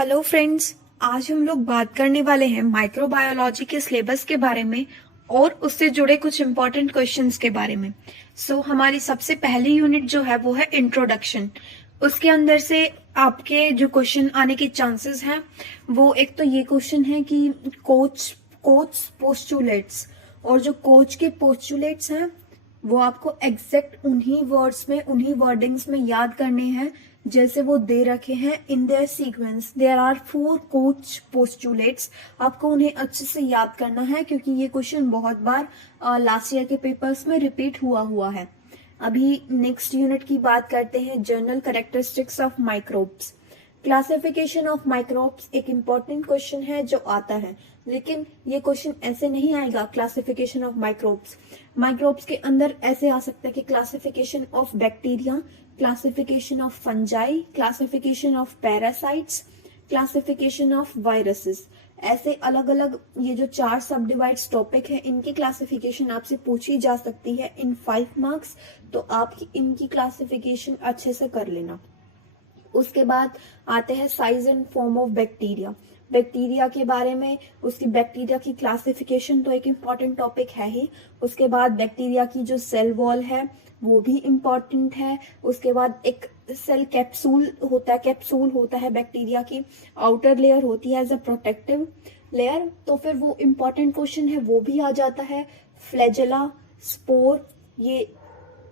Hello friends, आज हम लोग बात करने वाले हैं माइक्रोबायोलॉजी के सिलेबस के बारे में और उससे जुड़े कुछ इम्पोर्टेंट क्वेश्चंस के बारे में। हमारी सबसे पहली यूनिट जो है वो है इंट्रोडक्शन। उसके अंदर से आपके जो क्वेश्चन आने के चांसेस हैं वो एक तो ये क्वेश्चन है कि कोच कोच पोस्टुलेट्स, और जो कोच के पोस्टुलेट्स हैं वो आपको एग्जैक्ट उन्हीं वर्ड्स में, उन्हीं वर्डिंग्स में याद करने हैं जैसे वो दे रखे हैं in their sequence. There are 4 Koch postulates. आपको उन्हें अच्छे से याद करना है क्योंकि ये क्वेश्चन बहुत बार लास्ट ईयर के पेपर्स में रिपीट हुआ है। अभी नेक्स्ट यूनिट की बात करते हैं, general characteristics of microbes. Classification of microbes एक इम्पॉर्टेंट क्वेश्चन है जो आता है, लेकिन ये क्वेश्चन ऐसे नहीं आएगा। क्लासिफिकेशन ऑफ माइक्रोब्स, माइक्रोब्स के अंदर ऐसे आ सकता है कि classification of bacteria, classification of fungi, classification of parasites, classification of viruses. ऐसे अलग अलग ये जो 4 सब डिवाइड्स टॉपिक है, इनकी क्लासिफिकेशन आपसे पूछी जा सकती है इन 5 मार्क्स। तो आप इनकी क्लासिफिकेशन अच्छे से कर लेना। उसके बाद आते हैं size and form of bacteria. Bacteria के बारे में, उसकी बैक्टीरिया की क्लासिफिकेशन तो एक इम्पॉर्टेंट टॉपिक है ही। उसके बाद बैक्टीरिया की जो सेल वॉल है वो भी इम्पॉर्टेंट है। उसके बाद एक सेल कैप्सूल होता है बैक्टीरिया की, आउटर लेयर होती है एज अ प्रोटेक्टिव लेयर। तो फिर वो इम्पॉर्टेंट क्वेश्चन है वो भी आ जाता है। फ्लैजेला, स्पोर, ये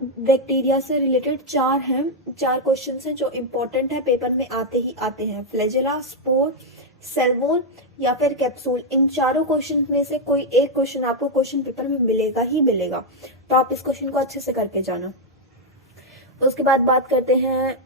बैक्टीरिया से रिलेटेड 4 क्वेश्चंस हैं जो इम्पोर्टेंट है, पेपर में आते ही आते हैं। फ्लैजेला, स्पोर, सेल वॉल या फिर कैप्सूल, इन चारों क्वेश्चन में से कोई एक क्वेश्चन आपको क्वेश्चन पेपर में मिलेगा ही मिलेगा। तो आप इस क्वेश्चन को अच्छे से करके जाना। उसके बाद बात करते हैं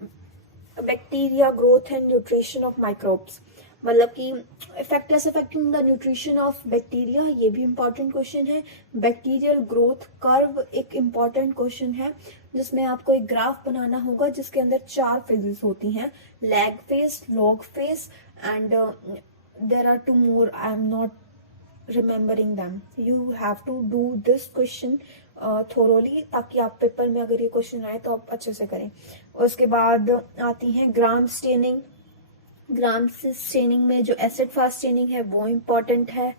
bacteria growth and nutrition of microbes, मतलब कि factors affecting the nutrition of bacteria, ये भी इम्पोर्टेंट क्वेश्चन है। बैक्टीरियल ग्रोथ कर्व एक इम्पोर्टेंट क्वेश्चन है जिसमें आपको एक ग्राफ बनाना होगा जिसके अंदर 4 फेजेस होती हैं, lag phase, log phase and there are 2 more, I am not remembering them. You have to do this question thoroughly, ताकि आप पेपर में अगर ये क्वेश्चन आए तो आप अच्छे से करें। उसके बाद आती है ग्राम स्टेनिंग। ग्राम स्टेनिंग में जो एसिड फास्ट स्टेनिंग है वो इम्पोर्टेंट है।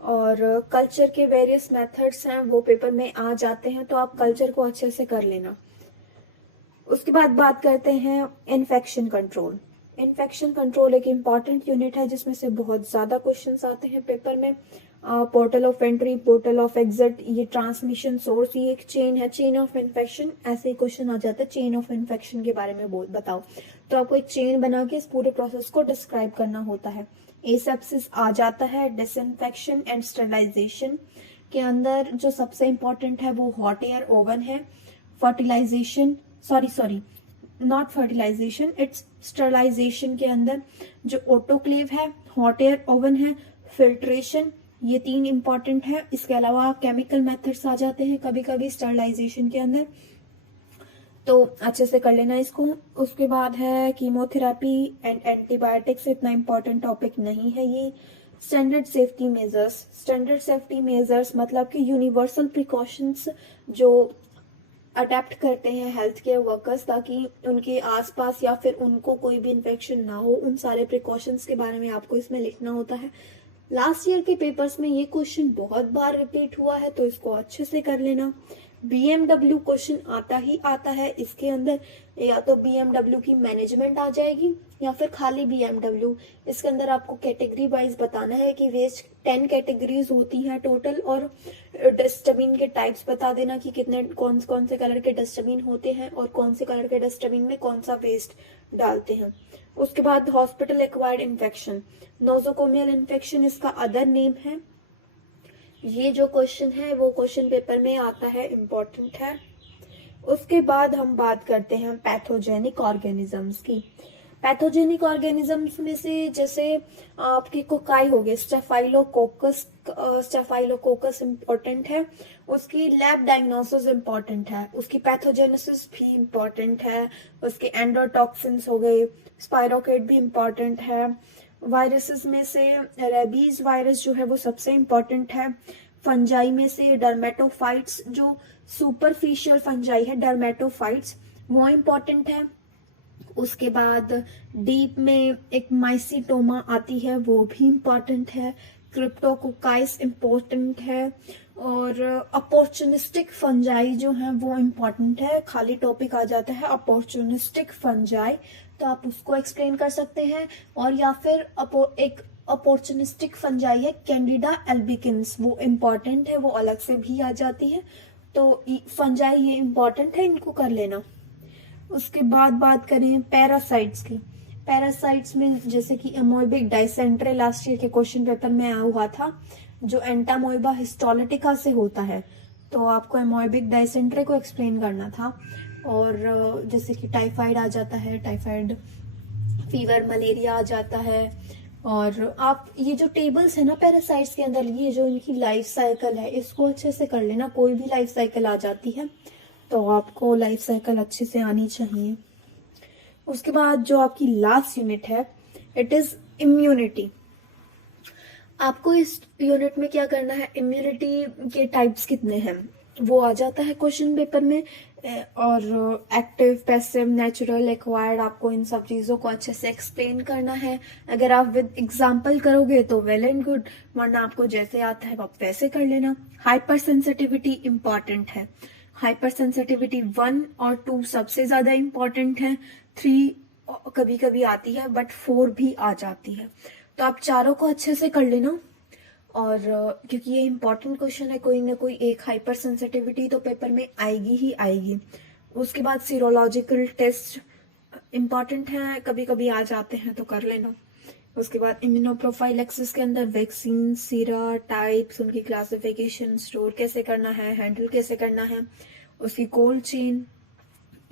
और कल्चर के वेरियस मेथड्स हैं वो पेपर में आ जाते हैं, तो आप कल्चर को अच्छे से कर लेना। उसके बाद बात करते हैं इन्फेक्शन कंट्रोल। इन्फेक्शन कंट्रोल एक इम्पॉर्टेंट यूनिट है जिसमें से बहुत ज्यादा क्वेश्चंस आते हैं पेपर में। Portal of entry, portal of exit, ये ट्रांसमिशन सोर्स, ये एक चेन है, चेन ऑफ इन्फेक्शन। ऐसे ही क्वेश्चन आ जाता है चेन ऑफ इन्फेक्शन के बारे में बताओ, तो आपको एक चेन बना के इस पूरे प्रोसेस को डिस्क्राइब करना होता है। एसेप्सिस आ जाता है। डिसइंफेक्शन एंड स्टरलाइजेशन के अंदर जो सबसे इम्पोर्टेंट है वो हॉट एयर ओवन है। Fertilisation, sorry not fertilisation, it's sterilisation के अंदर जो ऑटोक्लेव है, हॉट एयर ओवन है, फिल्ट्रेशन, ये 3 इंपॉर्टेंट है। इसके अलावा केमिकल मेथड्स आ जाते हैं कभी कभी स्टरलाइजेशन के अंदर, तो अच्छे से कर लेना इसको। उसके बाद है कीमोथेरेपी एंड एंटीबायोटिक्स, इतना इम्पोर्टेंट टॉपिक नहीं है ये। Standard safety measures, standard safety measures मतलब कि यूनिवर्सल प्रिकॉशंस जो अडेप्ट करते हैं हेल्थ केयर वर्कर्स, ताकि उनके आसपास या फिर उनको कोई भी इन्फेक्शन ना हो, उन सारे प्रिकॉशंस के बारे में आपको इसमें लिखना होता है। लास्ट ईयर के पेपर्स में ये क्वेश्चन बहुत बार रिपीट हुआ है, तो इसको अच्छे से कर लेना। बीएमडब्ल्यू क्वेश्चन आता ही आता है इसके अंदर, या तो बीएमडब्ल्यू की मैनेजमेंट आ जाएगी या फिर खाली बीएमडब्ल्यू। इसके अंदर आपको कैटेगरी वाइज बताना है कि वेस्ट 10 कैटेगरीज होती हैं टोटल, और डस्टबिन के टाइप्स बता देना कि कितने कौन कौन से कलर के डस्टबिन होते हैं और कौन से कलर के डस्टबिन में कौन सा वेस्ट डालते हैं। उसके बाद hospital acquired infection, nosocomial infection इसका अदर नेम है। ये जो क्वेश्चन है वो क्वेश्चन पेपर में आता है, इम्पोर्टेंट है। उसके बाद हम बात करते हैं पैथोजेनिक ऑर्गेनिजम्स की। पैथोजेनिक ऑर्गेनिजम्स में से जैसे आपकी कोकाई हो गई, स्टेफाइलोकोकस इम्पोर्टेंट है, उसकी लैब डायग्नोसिस इम्पोर्टेंट है, उसकी पैथोजेनेसिस भी इम्पोर्टेंट है, उसके एंडोटॉक्सिन्स हो गए, स्पाइरोकेट भी इम्पोर्टेंट है। वायरसेस में से रेबीज वायरस जो है वो सबसे इम्पोर्टेंट है। फंजाई में से डर्मेटोफाइट्स, जो सुपरफिशियल फंजाई है, डर्मेटोफाइट्स, वो इम्पोर्टेंट है। उसके बाद डीप में एक माइसीटोमा आती है, वो भी इम्पॉर्टेंट है। क्रिप्टोकोकाइस इम्पोर्टेंट है। और अपॉर्चुनिस्टिक फंजाई जो है वो इम्पॉर्टेंट है। खाली टॉपिक आ जाता है अपॉर्चुनिस्टिक फंजाई, तो आप उसको एक्सप्लेन कर सकते हैं। और या फिर एक अपॉर्चुनिस्टिक फंजाई है कैंडिडा एल्बिकिंस, वो इम्पॉर्टेंट है, वो अलग से भी आ जाती है। तो फंजाई ये इम्पॉर्टेंट है, इनको कर लेना। उसके बाद बात करें पैरासाइट्स की। पैरासाइट्स में जैसे कि एमोइबिक डाइसेंट्रे लास्ट ईयर के क्वेश्चन पेपर में आया हुआ था, जो एंटामोइबा हिस्टोलिटिका से होता है, तो आपको एमोइबिक डाइसेंट्रे को एक्सप्लेन करना था। और जैसे कि टाइफाइड आ जाता है, टाइफाइड फीवर, मलेरिया आ जाता है। और आप ये जो टेबल्स है ना पैरासाइट्स के अंदर, ये जो इनकी लाइफ साइकिल है, इसको अच्छे से कर लेना। कोई भी लाइफ साइकिल आ जाती है तो आपको लाइफ साइकिल अच्छे से आनी चाहिए। उसके बाद जो आपकी लास्ट यूनिट है, इट इज इम्यूनिटी। आपको इस यूनिट में क्या करना है, इम्यूनिटी के टाइप्स कितने हैं वो आ जाता है क्वेश्चन पेपर में। और एक्टिव, पैसिव, नेचुरल, एक्वायर्ड, आपको इन सब चीजों को अच्छे से एक्सप्लेन करना है। अगर आप विद एग्जांपल करोगे तो वेल एंड गुड, वरना आपको जैसे आता है आप वैसे कर लेना। हाइपर सेंसिटिविटी इंपॉर्टेंट है। हाइपर सेंसिटिविटी 1 और 2 सबसे ज्यादा इंपॉर्टेंट है। 3 कभी कभी आती है बट 4 भी आ जाती है, तो आप चारों को अच्छे से कर लेना। और क्योंकि ये इंपॉर्टेंट क्वेश्चन है, कोई ना कोई एक हाइपर सेंसिटिविटी तो पेपर में आएगी ही आएगी। उसके बाद सीरोलॉजिकल टेस्ट इंपॉर्टेंट है, कभी कभी आ जाते हैं तो कर लेना। उसके बाद इम्यूनोप्रोफाइलेक्सिस के अंदर वैक्सीन, सीरा, टाइप्स, उनकी क्लासिफिकेशन, स्टोर कैसे करना है, हैंडल कैसे करना है, उसकी cold chain,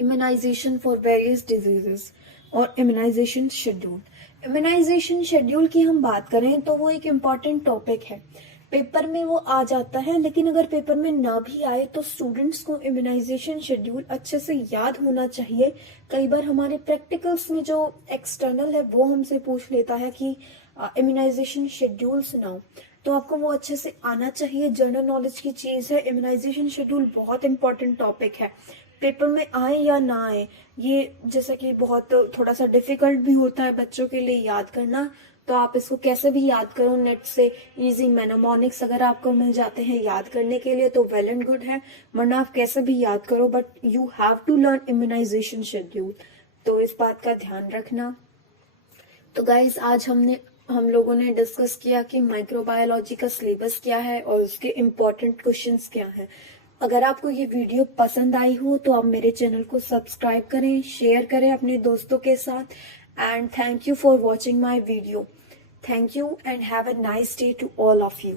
immunisation for various diseases और इम्यूनाइजेशन शेड्यूल। इम्यूनाइजेशन शेड्यूल की हम बात करें तो वो एक इम्पॉर्टेंट टॉपिक है, पेपर में वो आ जाता है। लेकिन अगर पेपर में ना भी आए तो स्टूडेंट्स को इम्यूनाइजेशन शेड्यूल अच्छे से याद होना चाहिए। कई बार हमारे प्रैक्टिकल्स में जो एक्सटर्नल है वो हमसे पूछ लेता है कि इम्यूनाइजेशन शेड्यूल सुनाओ, तो आपको वो अच्छे से आना चाहिए। जनरल नॉलेज की चीज है, इम्यूनाइजेशन शेड्यूल बहुत इंपॉर्टेंट टॉपिक है। पेपर में आए या ना आए, ये जैसे कि बहुत थोड़ा सा डिफिकल्ट भी होता है बच्चों के लिए याद करना, तो आप इसको कैसे भी याद करो नेट से। इजी मैनोमोनिक्स अगर आपको मिल जाते हैं याद करने के लिए तो वेल एंड गुड है, वरना आप कैसे भी याद करो, but you have to learn immunisation schedule, तो इस बात का ध्यान रखना। तो गाइज आज हम लोगों ने डिस्कस किया कि माइक्रोबायोलॉजी का सिलेबस क्या है और उसके इम्पोर्टेंट क्वेश्चंस क्या हैं। अगर आपको ये वीडियो पसंद आई हो तो आप मेरे चैनल को सब्सक्राइब करें, शेयर करें अपने दोस्तों के साथ। And thank you for watching my video. Thank you and have a nice day to all of you.